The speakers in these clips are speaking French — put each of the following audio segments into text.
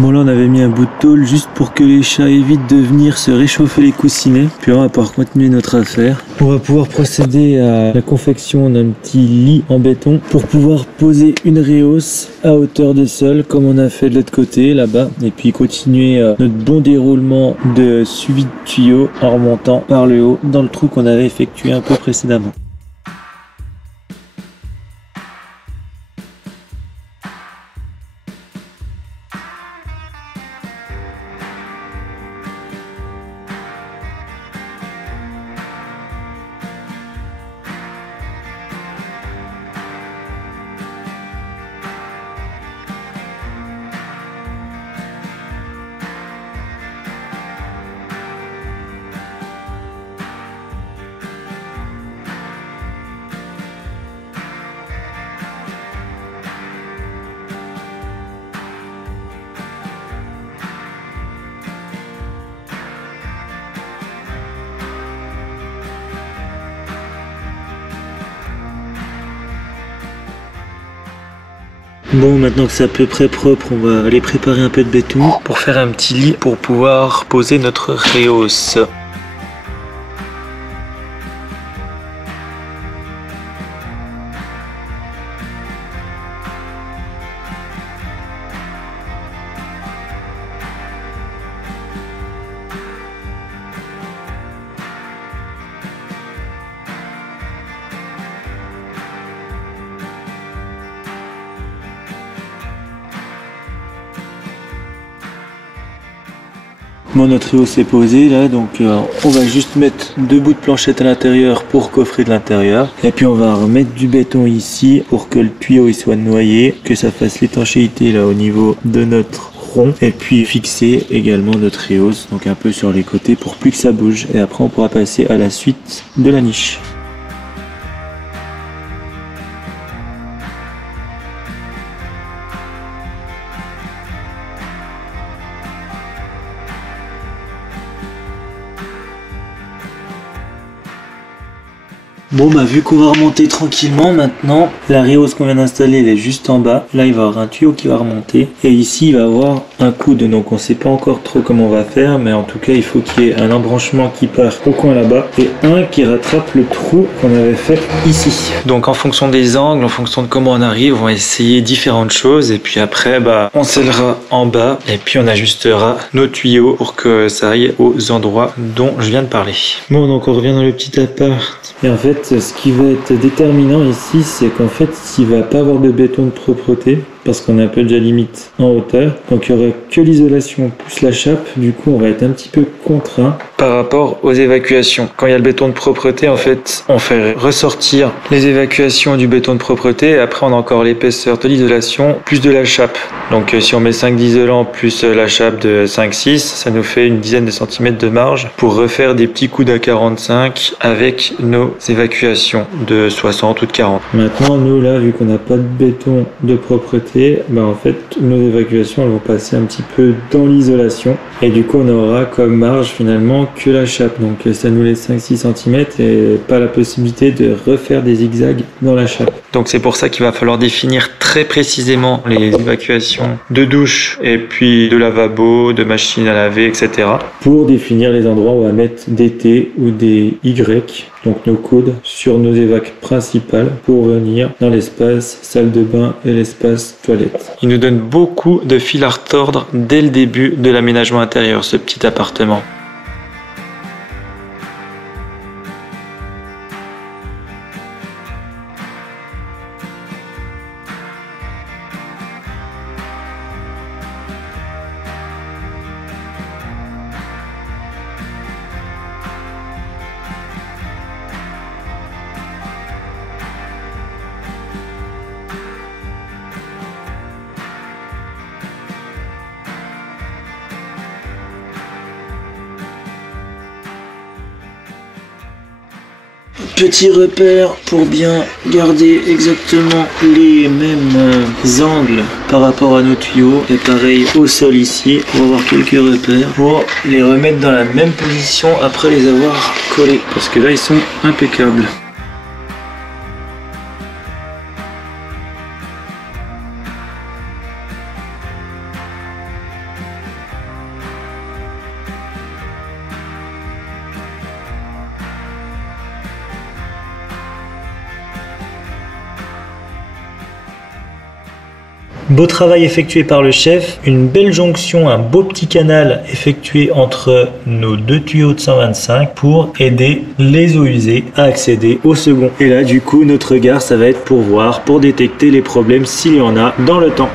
Bon là on avait mis un bout de tôle juste pour que les chats évitent de venir se réchauffer les coussinets. Puis on va pouvoir continuer notre affaire. On va pouvoir procéder à la confection d'un petit lit en béton pour pouvoir poser une réhausse à hauteur de sol comme on a fait de l'autre côté là-bas. Et puis continuer notre bon déroulement de suivi de tuyaux en remontant par le haut dans le trou qu'on avait effectué un peu précédemment. Bon, maintenant que c'est à peu près propre, on va aller préparer un peu de béton pour faire un petit lit pour pouvoir poser notre réhausse. Bon, notre réhausse est posée là, donc on va juste mettre 2 bouts de planchette à l'intérieur pour coffrer de l'intérieur. Et puis on va remettre du béton ici pour que le tuyau il soit noyé, que ça fasse l'étanchéité là au niveau de notre rond. Et puis fixer également notre réhausse, donc un peu sur les côtés pour plus que ça bouge. Et après on pourra passer à la suite de la niche. Bon bah vu qu'on va remonter tranquillement maintenant, la réhausse qu'on vient d'installer elle est juste en bas. Là il va y avoir un tuyau qui va remonter et ici il va y avoir un coude, donc on sait pas encore trop comment on va faire, mais en tout cas il faut qu'il y ait un embranchement qui part au coin là-bas et un qui rattrape le trou qu'on avait fait ici. Donc en fonction des angles, en fonction de comment on arrive, on va essayer différentes choses et puis après bah on scellera en bas et puis on ajustera nos tuyaux pour que ça aille aux endroits dont je viens de parler. Bon donc on revient dans le petit appart et en fait ce qui va être déterminant ici, c'est qu'en fait, s'il va pas avoir de béton de propreté, parce qu'on est un peu déjà limite en hauteur, donc il y aurait que l'isolation plus la chape, du coup on va être un petit peu contraint par rapport aux évacuations. Quand il y a le béton de propreté, en fait, on fait ressortir les évacuations du béton de propreté, et après on a encore l'épaisseur de l'isolation plus de la chape. Donc si on met 5 d'isolant plus la chape de 5-6, ça nous fait une dizaine de centimètres de marge pour refaire des petits coudes à 45 avec nos évacuations de 60 ou de 40. Maintenant, nous là, vu qu'on n'a pas de béton de propreté, bah en fait, nos évacuations elles vont passer un petit peu dans l'isolation et du coup on aura comme marge finalement que la chape. Donc ça nous laisse 5-6 cm et pas la possibilité de refaire des zigzags dans la chape. Donc c'est pour ça qu'il va falloir définir très précisément les évacuations de douche et puis de lavabo, de machine à laver, etc. pour définir les endroits où on va mettre des T ou des Y, donc nos coudes, sur nos évacs principales pour venir dans l'espace salle de bain et l'espace toilette. Il nous donne beaucoup de fil à retordre dès le début de l'aménagement intérieur, ce petit appartement. Petit repère pour bien garder exactement les mêmes angles par rapport à nos tuyaux et pareil au sol ici, on va avoir quelques repères pour les remettre dans la même position après les avoir collés parce que là ils sont impeccables. Beau travail effectué par le chef, une belle jonction, un beau petit canal effectué entre nos deux tuyaux de 125 pour aider les eaux usées à accéder au second. Et là du coup notre regard ça va être pour voir, pour détecter les problèmes s'il y en a dans le temps.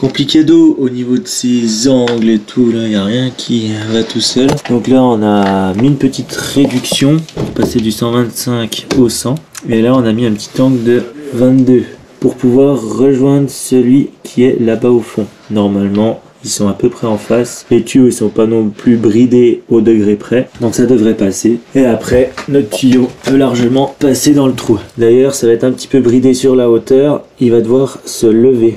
Complicado au niveau de ces angles et tout, là il n'y a rien qui va tout seul. Donc là on a mis une petite réduction pour passer du 125 au 100. Et là on a mis un petit angle de 22 pour pouvoir rejoindre celui qui est là-bas au fond. Normalement ils sont à peu près en face. Les tuyaux ils sont pas non plus bridés au degré près. Donc ça devrait passer. Et après notre tuyau peut largement passer dans le trou. D'ailleurs ça va être un petit peu bridé sur la hauteur. Il va devoir se lever.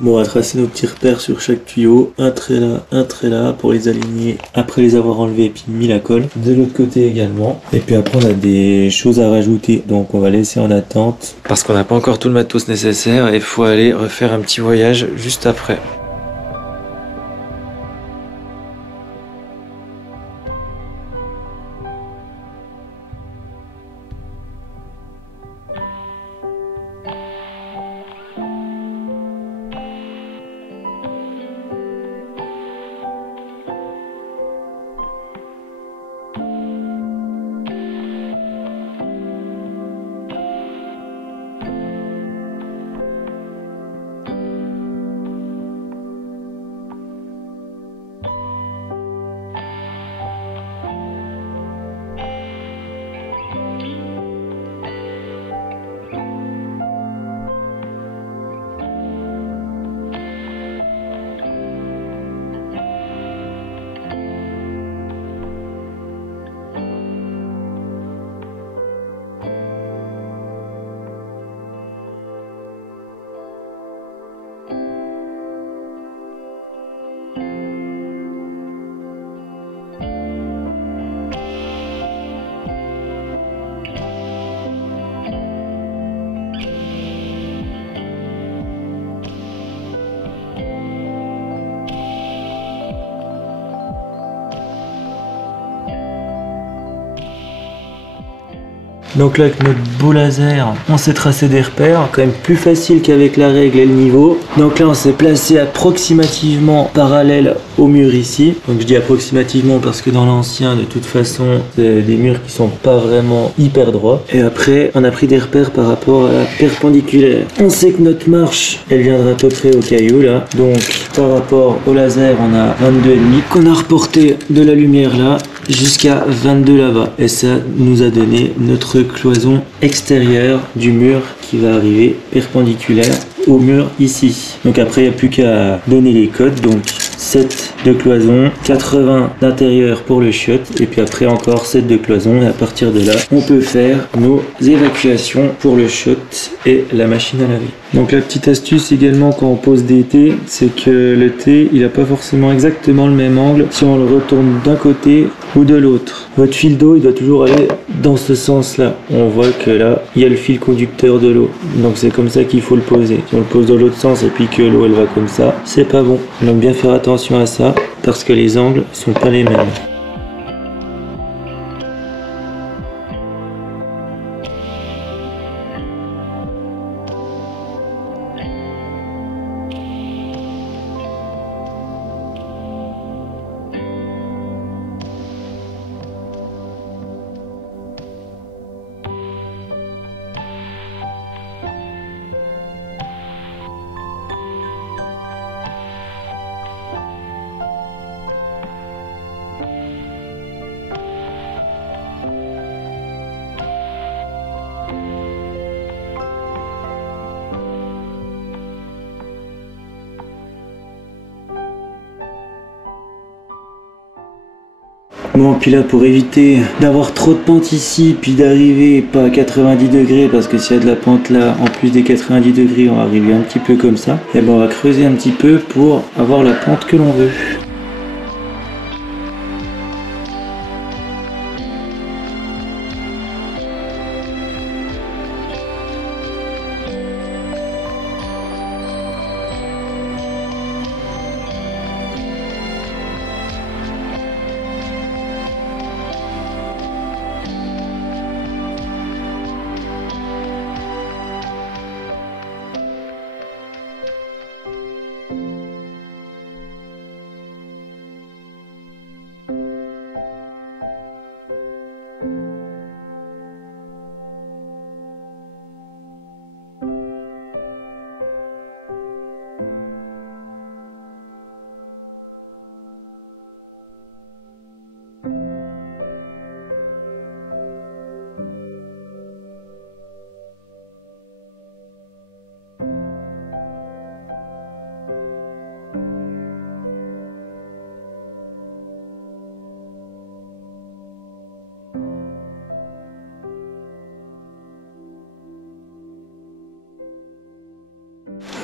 Bon, on va tracer nos petits repères sur chaque tuyau, un trait là pour les aligner après les avoir enlevés et puis mis la colle. De l'autre côté également. Et puis après on a des choses à rajouter, donc on va laisser en attente. Parce qu'on n'a pas encore tout le matos nécessaire et il faut aller refaire un petit voyage juste après. Donc là avec notre beau laser, on s'est tracé des repères, quand même plus facile qu'avec la règle et le niveau. Donc là on s'est placé approximativement parallèle au mur ici. Donc je dis approximativement parce que dans l'ancien de toute façon c'est des murs qui sont pas vraiment hyper droits. Et après on a pris des repères par rapport à la perpendiculaire. On sait que notre marche elle viendra à peu près au caillou là. Donc par rapport au laser on a 22,5 qu'on a reporté de la lumière là jusqu'à 22 là-bas. Et ça nous a donné notre cloison extérieure du mur qui va arriver perpendiculaire au mur ici. Donc après il n'y a plus qu'à donner les codes. Donc 7 de cloison, 80 d'intérieur pour le chiotte et puis après encore 7 de cloison et à partir de là on peut faire nos évacuations pour le chiotte et la machine à laver. Donc la petite astuce également quand on pose des T, c'est que le T il n'a pas forcément exactement le même angle si on le retourne d'un côté ou de l'autre. Votre fil d'eau il doit toujours aller dans ce sens là. On voit que là il y a le fil conducteur de l'eau, donc c'est comme ça qu'il faut le poser. Si on le pose dans l'autre sens et puis que l'eau elle va comme ça, c'est pas bon. Donc bien faire attention à ça parce que les angles sont pas les mêmes. Bon, puis là, pour éviter d'avoir trop de pente ici, puis d'arriver pas à 90 degrés, parce que s'il y a de la pente là, en plus des 90 degrés, on va arriver un petit peu comme ça, et ben on va creuser un petit peu pour avoir la pente que l'on veut.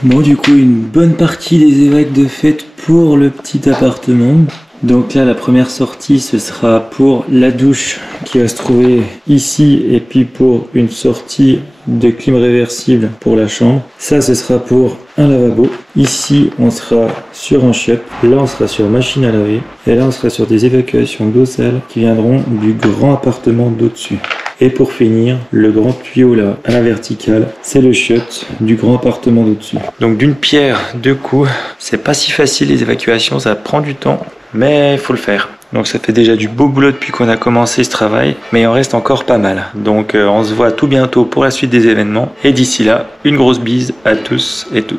Bon, du coup, une bonne partie des évacs de fait pour le petit appartement. Donc là, la première sortie, ce sera pour la douche qui va se trouver ici, et puis pour une sortie de clim réversible pour la chambre. Ça, ce sera pour un lavabo. Ici, on sera sur un chiotte. Là, on sera sur machine à laver. Et là, on sera sur des évacuations d'eau sale qui viendront du grand appartement d'au-dessus. Et pour finir, le grand tuyau là, à la verticale, c'est le chiotte du grand appartement d'au-dessus. Donc d'une pierre, deux coups, c'est pas si facile les évacuations, ça prend du temps, mais il faut le faire. Donc ça fait déjà du beau boulot depuis qu'on a commencé ce travail, mais il en reste encore pas mal. Donc on se voit tout bientôt pour la suite des événements. Et d'ici là, une grosse bise à tous et toutes.